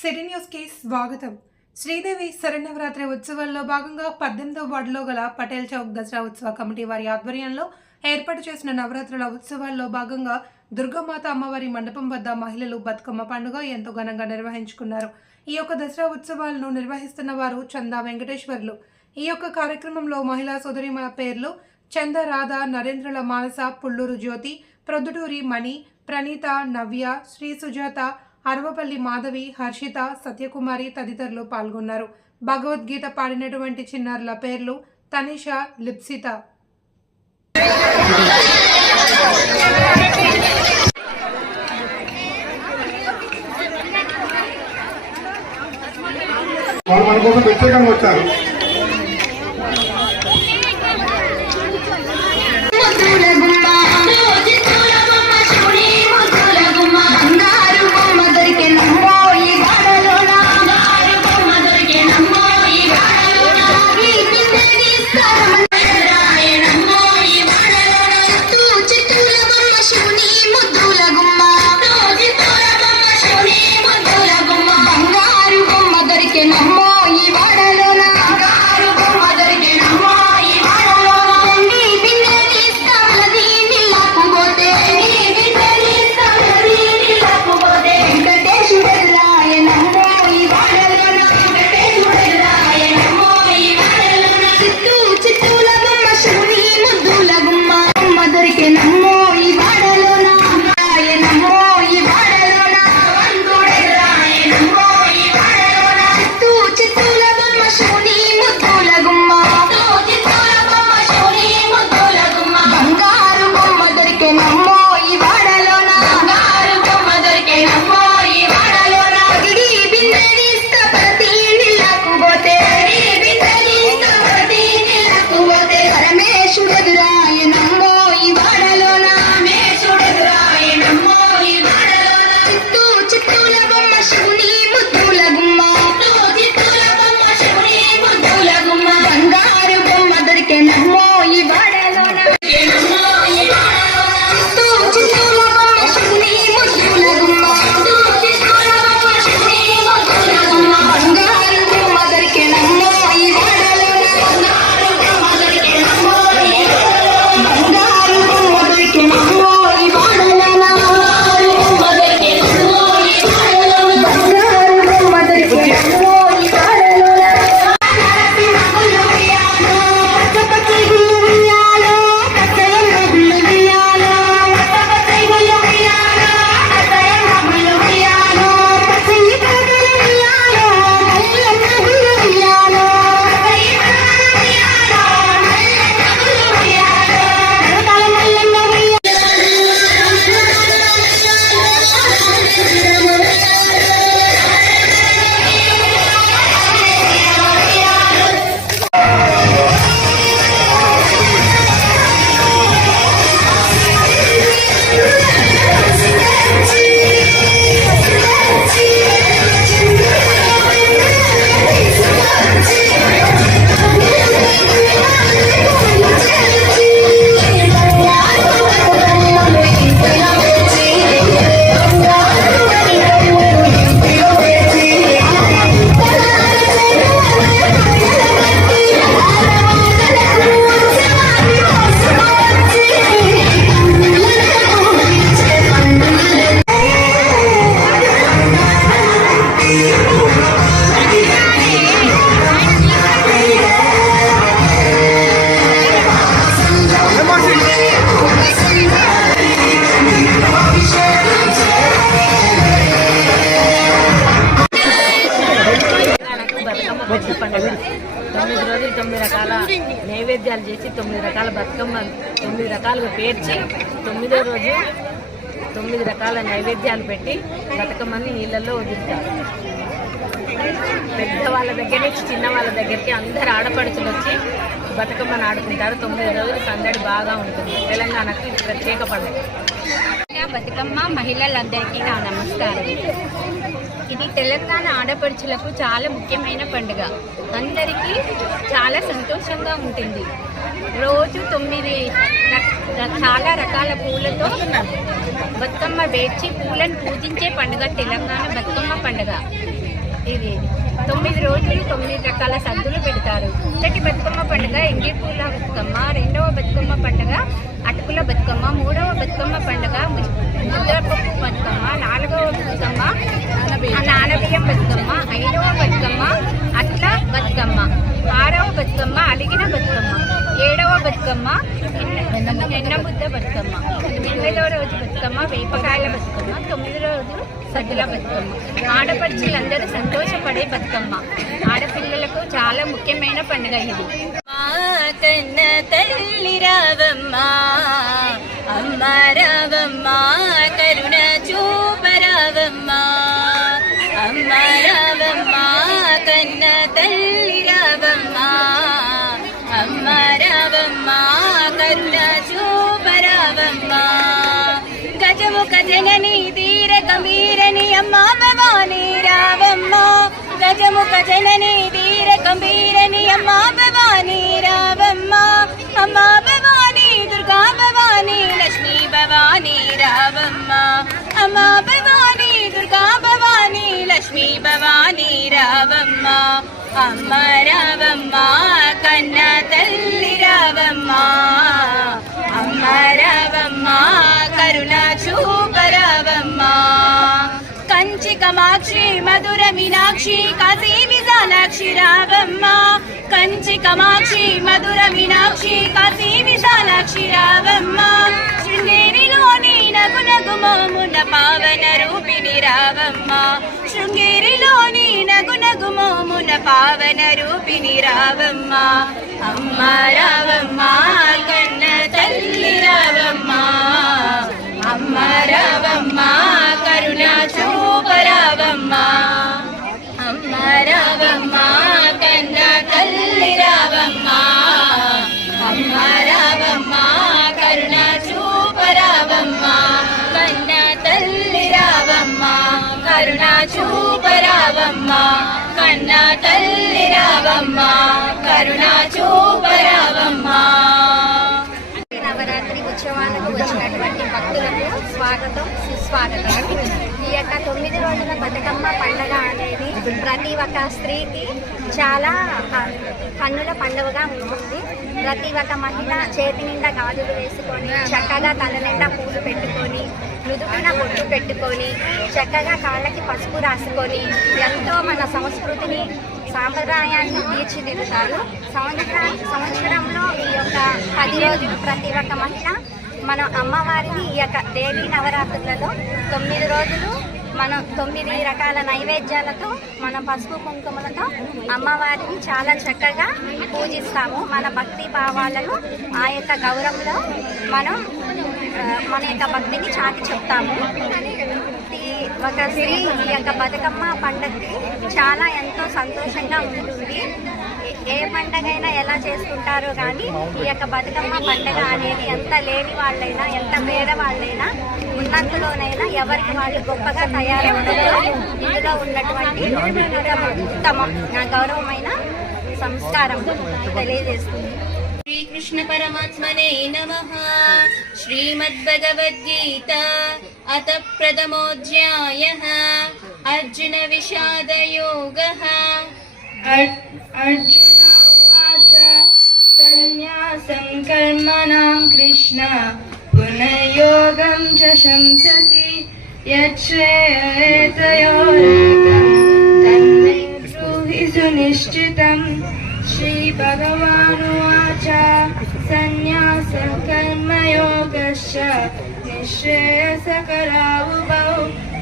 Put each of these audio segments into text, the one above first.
City న్యూస్కి స్వాగతం. శ్రీదేవి శరణవరాత్రి ఉత్సవాల్లో భాగంగా పద్దెనిమిదవ వార్డులో గల పటేల్ చౌక్ దసరా ఉత్సవ కమిటీ వారి ఆధ్వర్యంలో ఏర్పాటు చేసిన నవరాత్రుల ఉత్సవాల్లో భాగంగా దుర్గామాత అమ్మవారి మండపం వద్ద మహిళలు బతుకమ్మ పండుగ ఎంతో ఘనంగా నిర్వహించుకున్నారు. ఈ యొక్క దసరా ఉత్సవాలను నిర్వహిస్తున్న వారు చందా వెంకటేశ్వర్లు. ఈ యొక్క కార్యక్రమంలో మహిళా సోదరి పేర్లు చంద రాధ నరేంద్రుల మానస పుల్లూరు జ్యోతి ప్రొద్దుటూరి మణి ప్రణీత నవ్య శ్రీ సుజాత అరవపల్లి మాధవి హర్షిత సత్యకుమారి తదితరులు పాల్గొన్నారు. భగవద్గీత పాడినటువంటి చిన్నారుల పేర్లు తనిష లిప్సిత. వాళ్ళు మన కోసం ప్రత్యేకంగా వచ్చారు. బతుకమ్మ తొమ్మిది రోజులు తొమ్మిది రకాల నైవేద్యాలు చేసి తొమ్మిది రకాల బతుకమ్మ తొమ్మిది రకాలుగా పేర్చి తొమ్మిదో రోజు తొమ్మిది రకాల నైవేద్యాలు పెట్టి బతుకమ్మని నీళ్ళల్లో వదులుతారు. పెద్ద వాళ్ళ దగ్గర నుంచి చిన్న వాళ్ళ దగ్గరికి అందరు ఆడపడుచులు వచ్చి బతుకమ్మని ఆడుకుంటారు. తొమ్మిది రోజులు సందడి బాగా ఉంటుంది. తెలంగాణకు ప్రత్యేక పండుగ. బతుకమ్మ మహిళలందరికీ నా నమస్కారం. ఇది తెలంగాణ ఆడపడుచులకు చాలా ముఖ్యమైన పండుగ. అందరికీ చాలా సంతోషంగా ఉంటుంది. రోజు తొమ్మిది చాలా రకాల పూలతో బతుకమ్మ వేర్చి పూలను పూజించే పండుగ తెలంగాణ బతుకమ్మ పండుగ. ఇది తొమ్మిది రోజులు తొమ్మిది రకాల సద్దులు పెడతారు. మొదటి బతుకమ్మ పండుగ ఎంగిపూల బతుకమ్మ రెండవ బతుకమ్మ పండుగ అటుకుల బతుకమ్మ మూడవ బతుకమ్మ పండుగ ముద్దపప్పు బతుకమ్మ నాలుగవ బతుకమ్మ నానబియ్యం బతుకమ్మ ఐదవ బతుకమ్మ అట్ల బతుకమ్మ ఆరవ బతుకమ్మ అలిగిన బతుకమ్మ ఏడవ బతుకమ్మ ఎన్న- ఎన్నబుద్ధ బతుకమ్మ ఎనిమిదవ రోజు బతుకమ్మ వేపకాయల బతుకమ్మ తొమ్మిది రోజు సద్దుల బతుకమ్మ ఆడపడుచులందరూ సంతోషపడే బతుకమ్మ. ఆడపిల్లలకు చాలా ముఖ్యమైన పండుగ ఇది. గజముఖ జనని తీర గంభీరని అమ్మ భవానీ రావమ్మ గజముఖ జనని తీర గంభీరని అమ్మ భవానీ రావమ్మ అమ్మ భవానీ దుర్గా భవానీ లక్ష్మీ భవానీ రావమ్మ అమ్మ భవానీ దుర్గా భవానీ లక్ష్మీ భవానీ రావమ్మ అమ్మ రావమ్మ కన్న తల్లి రావమ్మ అమ్మ రావమ్మ కరుణ చూపరావమ్మ కంచి కామాక్షి మధుర మీనాక్షి కాశీ విశాలాక్షి రావమ్మ కంచి కమాక్షి మధుర మీనాక్షి కాశీ విశాలాక్షి రావమ్మ శృంగేరిలోని నగు నగుమోమున పావన రూపిణి రావమ్మ శృంగేరిలోని నగు నగుమోమున పావన రూపిణి రావమ్మ అమ్మ రావమ్మ కన్న తల్లి రావమ్మ చూపరావమ్మ కన్న తల్లి రావమ్మ కరుణ చూపరావమ్మ. నవరాత్రి ఉత్సవాలకు వచ్చినటువంటి భక్తులకు స్వాగతం సుస్వాగతం. ఈ యొక్క తొమ్మిది రోజుల బతుకమ్మ పండగ అనేది ప్రతి ఒక్క స్త్రీకి చాలా కన్నుల పండుగగా ఉంటుంది. ప్రతి ఒక్క మహిళ చేతి నిండా గాజులు వేసుకొని చక్కగా తల నిండా పూలు పెట్టుకొని మృదువున బొట్టు పెట్టుకొని చక్కగా కాళ్ళకి పసుపు రాసుకొని ఎంతో మన సంస్కృతిని సాంప్రదాయాన్ని తీర్చిదిద్దుతారు. సంవత్సర సంవత్సరంలో ఈ యొక్క పది రోజులు ప్రతి ఒక్క మహిళ మన అమ్మవారిని ఈ యొక్క దేవీ నవరాత్రులలో తొమ్మిది రోజులు మనం తొమ్మిది రకాల నైవేద్యాలతో మన పసుపు కుంకుమలతో అమ్మవారిని చాలా చక్కగా పూజిస్తాము. మన భక్తి భావాలను ఆ యొక్క గౌరవంలో మనం మన యొక్క భక్తిని చాటి చెప్తాము. ఒకసారి ఒక స్త్రీ ఈ యొక్క బతుకమ్మ పండగకి చాలా ఎంతో సంతోషంగా ఉంటుంది. ఏ- పండగైనా ఎలా చేసుకుంటారో కానీ ఈ యొక్క బతుకమ్మ పండగ అనేది ఎంత లేని వాళ్ళైనా ఎంత పేదవాళ్ళైనా ఉన్నందులోనైనా ఎవరికి వాళ్ళు గొప్పగా తయారవడంలో ఇందులో ఉన్నటువంటి ఉత్తమం నా గౌరవమైన సంస్కారం తెలియజేస్తుంది. श्रीकृष्ण परमात्मने नमः। श्रीमद्भगवद्गीता अथ प्रथमोऽध्यायः अर्जुनविषादयोगः अर्जुन उवाच, सन्न्यासं कर्मणां कृष्ण। पुनर्योगं च शंससि यच्छ्रेयतयोरेकं तन्मे ब्रूहि श्रीभगवानुवाच कर्मयोगश्च निःश्रेयसकरावुभौ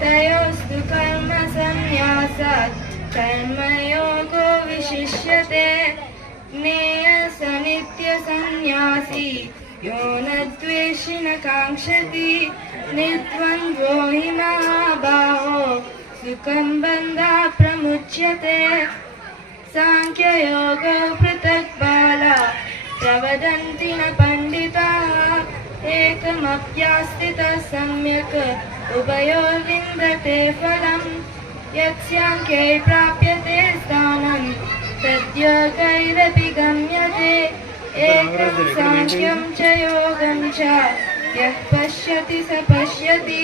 तयोस्तु कर्मसन्न्यासात् कर्मयोगो विशिष्यते। ज्ञेयस नित्यसन्न्यासी यो न द्वेषि न काङ्क्षति निर्द्वन्द्वो हि महाबाहो सुखं बन्धा प्रमुच्यते साङ्ख्ययोगो पृथक् बाला प्रवदन्ति न एकमप्यास्थितः सम्यक् उभयोर्विन्दते फलम् यत्स्याङ्ख्ये प्राप्यते स्थानं तद्योगैरपि गम्यते एकं साङ्ख्यं च योगं च यः पश्यति स पश्यति